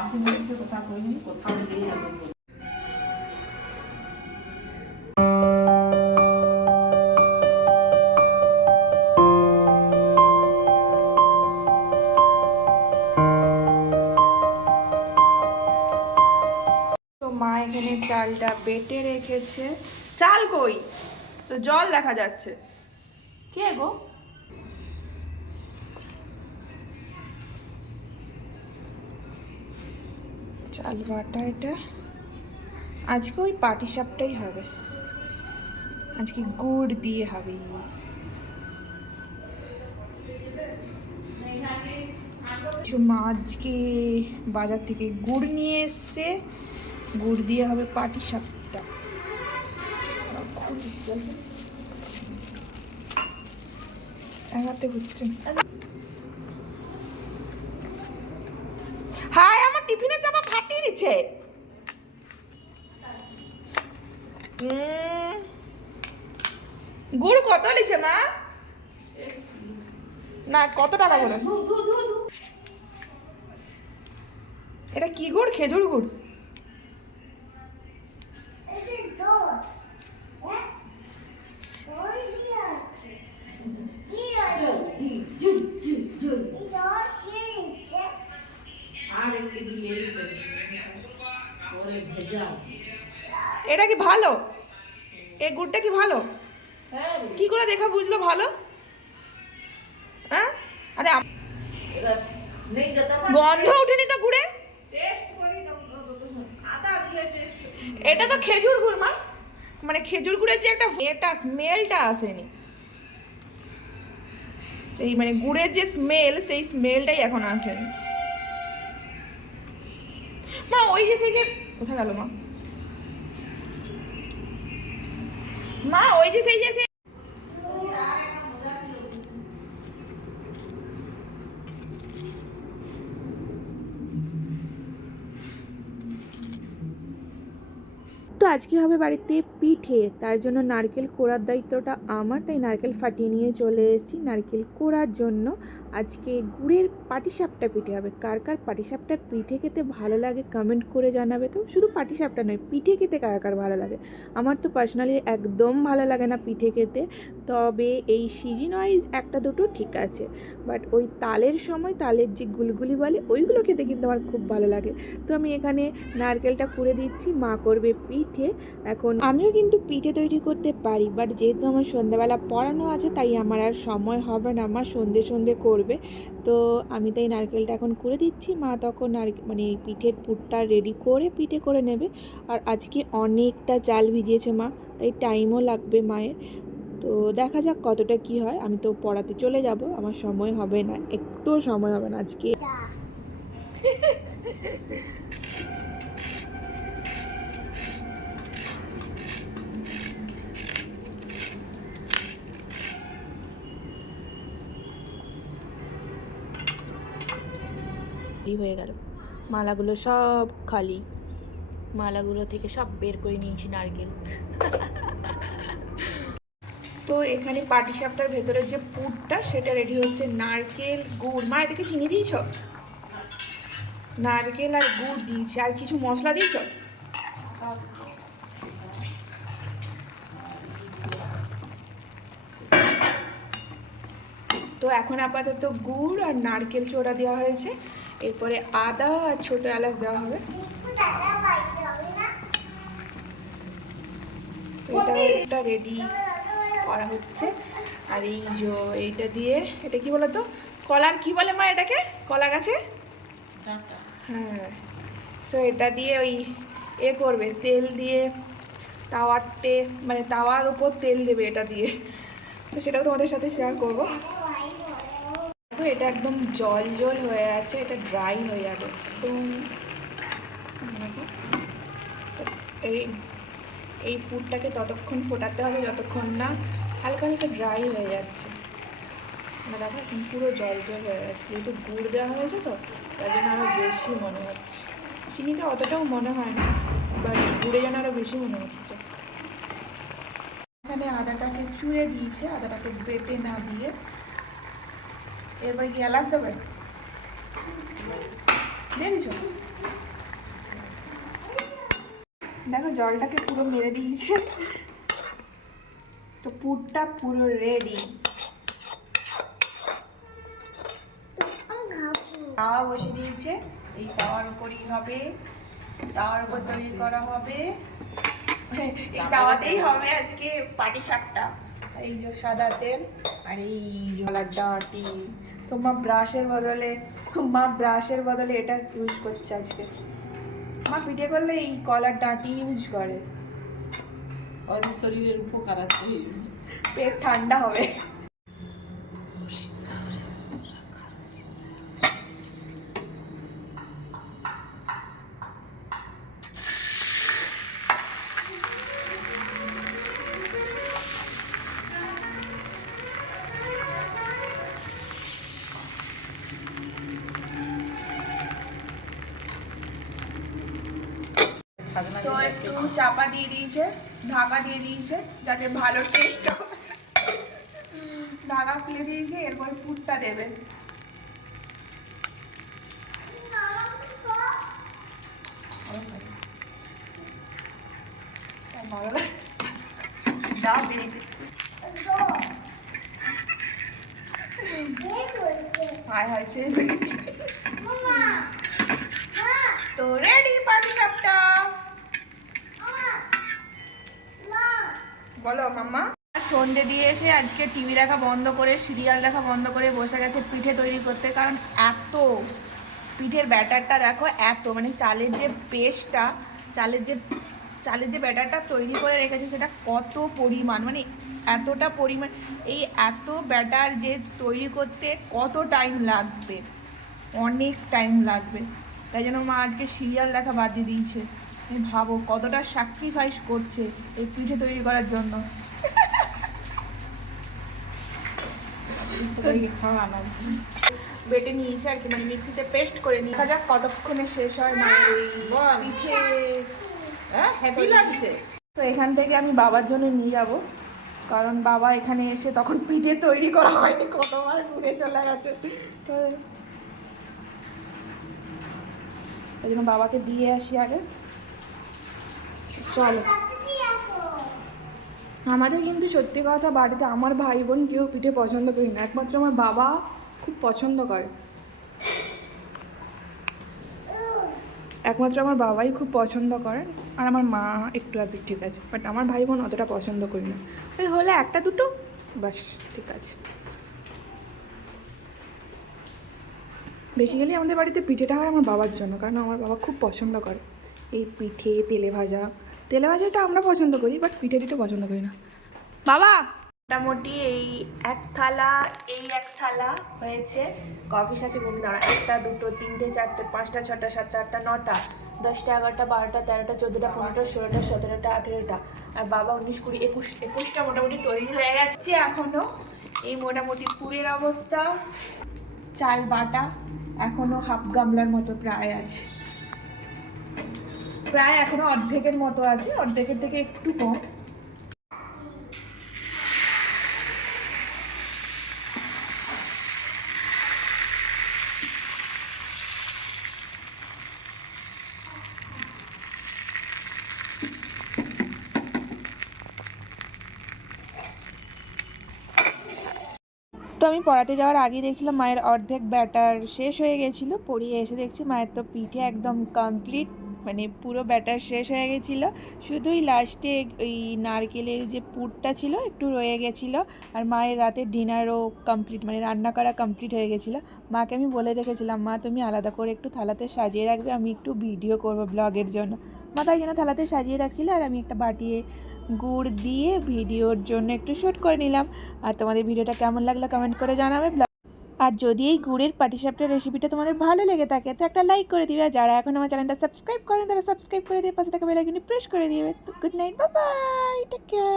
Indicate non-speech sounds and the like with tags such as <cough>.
মাসি কোথাও করিনি কোথাও নিয়ে যাবে তো মা এখানে চালটা বেটে রেখেছে। চাল কই? তো জল দেখা যাচ্ছে। কে গো? চাল বাটা এটা। আজকে ওই পাটি সাপটাই হবে। আজকে গুড় দিয়ে হবে। কিছু আজকে বাজার থেকে গুড় নিয়ে এসছে। গুড় দিয়ে হবে পাটি সাপটা। এগাতে হচ্ছে হাই আমার টিফিনের জামা ফাটিয়ে দিচ্ছে। গুড় কত লিছে মা? না কত টাকা করে? এটা কি গুড় খেজুর গুড় আর একটু দিয়ে দিয়েছে। ওরে ভেজাল। এটা কি ভালো? এই গুড়টা কি ভালো? হ্যাঁ কি করে দেখা বুঝলো ভালো? হ্যাঁ? আরে। গন্ধ উঠেনি তো গুড়ে? এটা তো খেজুর গুড় মা। মানে খেজুর গুড়ের যে একটা এটা স্মেলটা আসেনি। সেই মানে গুড়ের যে স্মেল সেই স্মেলটাই এখন আসেনি। মা ওই যে সেই যে কোথায় গেল মা? মা, ওই যে সেই যে তো আজকে হবে বাড়িতে পিঠে, তার জন্য নারকেল কোড়ার দায়িত্বটা আমার, তাই নারকেল ফাটিয়ে নিয়ে চলে এসেছি। নারকেল কোড়ার জন্য আজকে গুড়ের পাটিসাপটা পিঠে হবে। কার কার পাটিসাপটা পিঠে খেতে ভালো লাগে কমেন্ট করে জানাবে তো? শুধু পাটিসাপটা নয়, পিঠে খেতে কার কার ভালো লাগে? আমার তো পার্সোনালি একদম ভালো লাগে না পিঠে খেতে। তবে এই সিজন ওয়াইজ একটা দুটো ঠিক আছে। বাট ওই তালের সময় তালের যে গুলগুলি বলে, ওইগুলো খেতে কিন্তু আমার খুব ভালো লাগে। তো আমি এখানে নারকেলটা কুড়ে দিচ্ছি, মা করবে পিঠে। এখন আমিও কিন্তু পিঠে তৈরি করতে পারি বাট যেহেতু আমার সন্ধ্যাবেলা পড়ানো আছে, তাই আমার আর সময় হবে না আমার সন্ধে সন্ধে করবে। তো আমি তাই নারকেলটা এখন করে দিচ্ছি। মা তখন নারকেল মানে পিঠের পুরটা রেডি করে পিঠে করে নেবে। আর আজকে অনেকটা চাল ভিজিয়েছে মা তাই টাইমও লাগবে মায়ের। তো দেখা যাক কতটা কি হয়। আমি তো পড়াতে চলে যাব। আমার সময় হবে না একটুও সময় হবে না আজকে। <laughs> খালি হয়ে গেল। মালাগুলো সব খালি। মালাগুলো থেকে সব বের করে নিয়েছি নারকেল। <laughs> তো এখানে পাটিসাপটার ভেতরের যে পুরটা, সেটা রেডি হচ্ছে নারকেল গুড়। মা, এটাকে চিনি দিয়েছ? নারকেল আর গুড় দিয়েছি। আর কিছু মশলা দিয়েছ? তো এখন আপাতত গুড় আর নারকেল চোড়া দেওয়া হয়েছে। এরপরে আদা আর ছোটো এলাচ দেওয়া হবে। এটা রেডি করা হচ্ছে। আর এই যে এইটা দিয়ে এটা কি বলো তো? কলার কি বলে মা এটাকে? কলা গাছে? হ্যাঁ। সো এটা দিয়ে ওই এ করবে তেল দিয়ে তাওয়ার তাওয়ারটে মানে তাওয়ার উপর তেল দেবে এটা দিয়ে। তো সেটাও তোমাদের সাথে শেয়ার করব। তো এটা একদম জল জল হয়ে আছে, এটা ড্রাই হয়ে যাবে। দেখো। তো এই এই পুরটাকে ততক্ষণ ফোটাতে হবে, যতক্ষণ না হালকা হালকা ড্রাই হয়ে যাচ্ছে। না দেখো এখন পুরো জল জল হয়ে গেছে। যেহেতু গুড় দেওয়া হয়েছে তো, তার জন্য আরও বেশি মনে হচ্ছে। চিনিটা অতটাও মনে হয় না বাট গুড়ে যেন আরও বেশি মনে হচ্ছে। এখানে আদাটাকে চুড়ে দিয়েছে, আদাটাকে বেটে না দিয়ে এরপরে কি এলাচ দেবে দিয়ে দেখো জলটাকে পুরো মেরে দিয়েছে। তো পুরটা পুরো রেডি তাওয়া বসে দিয়েছে। এই তাওয়ার উপরই হবে। তাওয়ার উপর তৈরি করা হবে। এই তাওয়াতেই হবে আজকে পাটি সাপটা এই যে সাদা তেল আর এই জলার ডাটি। তো মা ব্রাশের বদলে মা ব্রাশের বদলে এটা ইউজ করছে আজকে। মা পিঠে করলে এই কলার ডাঁটি ইউজ করে। ওদের শরীরের উপকার আছে। পেট ঠান্ডা হবে। একটু চাপা দিয়ে দিয়েছে ঢাকা দিয়ে দিয়েছে যাতে ভালো টেস্ট হবে ঢাকা খুলে দিয়েছে এরপরে পুরটা দেবে। হায় হায় শেষ তো রেডি পার্টি সাপটা বলো, মাম্মা। সন্ধে দিয়ে এসে আজকে টিভি দেখা বন্ধ করে, সিরিয়াল দেখা বন্ধ করে বসে গেছে পিঠে তৈরি করতে। কারণ এত পিঠের ব্যাটারটা দেখো, এত মানে চালের যে পেস্টটা, চালের যে চালের যে ব্যাটারটা তৈরি করে রেখেছে, সেটা কত পরিমাণ মানে এতটা পরিমাণ, এই এত ব্যাটার যে তৈরি করতে কত টাইম লাগবে, অনেক টাইম লাগবে। তাই জন্য মা আজকে সিরিয়াল দেখা বাদ দিয়ে দিয়েছে। তুমি ভাবো কতটা স্যাক্রিফাইস করছে এই পিঠে তৈরি করার জন্য। বেটে নিয়েছে আর কি মানে মিক্সিতে পেস্ট করে নিয়ে যাক কতক্ষণে শেষ হয় এই বল। পিঠে। হ্যাঁ হ্যাপি লাগছে? তো এখান থেকে আমি বাবার জন্য নিয়ে যাব। কারণ বাবা এখানে এসে তখন পিঠে তৈরি করা হয়নি কতবার ঘুরে চলে গেছে। তো এই জন্য বাবাকে দিয়ে আসি আগে। চলো। আমাদের কিন্তু সত্যি কথা বাড়িতে আমার ভাই বোন কেউ পিঠে পছন্দ করি না। একমাত্র আমার বাবা খুব পছন্দ করে। একমাত্র আমার বাবাই খুব পছন্দ করেন আর আমার মা একটু আর ঠিক আছে। বাট আমার ভাই বোন অতটা পছন্দ করি না। ওই হলে একটা দুটো? বাস, ঠিক আছে। বেসিক্যালি আমাদের বাড়িতে পিঠেটা হয় আমার বাবার জন্য, কারণ আমার বাবা খুব পছন্দ করে। এই পিঠে, তেলে ভাজা তেলে ভাজাটা আমরা পছন্দ করি বাট পিঠে টিঠে পছন্দ করি না। বাবা! মোটামুটি এই এক থালা, এই এক থালা হয়েছে। কপিস আছে বলি দাঁড়া, একটা, দুটো, তিনটে, চারটে, পাঁচটা, ছটা, সাতটা, আটটা, নটা, দশটা, এগারোটা, বারোটা, তেরোটা, চোদ্দোটা, পনেরোটা, ষোলোটা, সতেরোটা, আঠেরোটা। আর বাবা উনিশ কুড়ি একুশ, একুশটা মোটামুটি তৈরি হয়ে গেছে এখনও এই মোটামুটি পুরের অবস্থা। চাল বাটা এখনও হাফ গামলার মতো প্রায় আছে। প্রায় এখনও অর্ধেকের মতো আছে, অর্ধেকের থেকে একটু কম। তো আমি পড়াতে যাওয়ার আগেই দেখছিলাম মায়ের অর্ধেক ব্যাটার শেষ হয়ে গেছিল, পড়িয়ে এসে দেখছি মায়ের তো পিঠে একদম কমপ্লিট মানে পুরো ব্যাটার শেষ হয়ে গেছিল। শুধুই লাস্টে ওই নারকেলের যে পুরটা ছিল একটু রয়ে গেছিল আর মায়ের রাতের ডিনারও কমপ্লিট মানে রান্না করা কমপ্লিট হয়ে গেছিল। মাকে আমি বলে রেখেছিলাম, মা, তুমি আলাদা করে একটু থালাতে সাজিয়ে রাখবে, আমি একটু ভিডিও করব ব্লগের জন্য। মা তাই জন্য থালাতে সাজিয়ে রাখছিলো আর আমি একটা বাটিয়ে গুড় দিয়ে ভিডিওর জন্য একটু শ্যুট করে নিলাম। আর তোমাদের ভিডিওটা কেমন লাগল কমেন্ট করে জানাবে। আর যদি এই গুড়ের পাটিসাপটার রেসিপিটা তোমাদের ভালো লেগে থাকে, তো একটা লাইক করে দিবে। আর যারা এখন আমার চ্যানেলটা সাবস্ক্রাইব করেন, তারা সাবস্ক্রাইব করে দিয়ে পাশে থাকা বেলাইকনি প্রেস করে দিবে। Good night Babai bye take care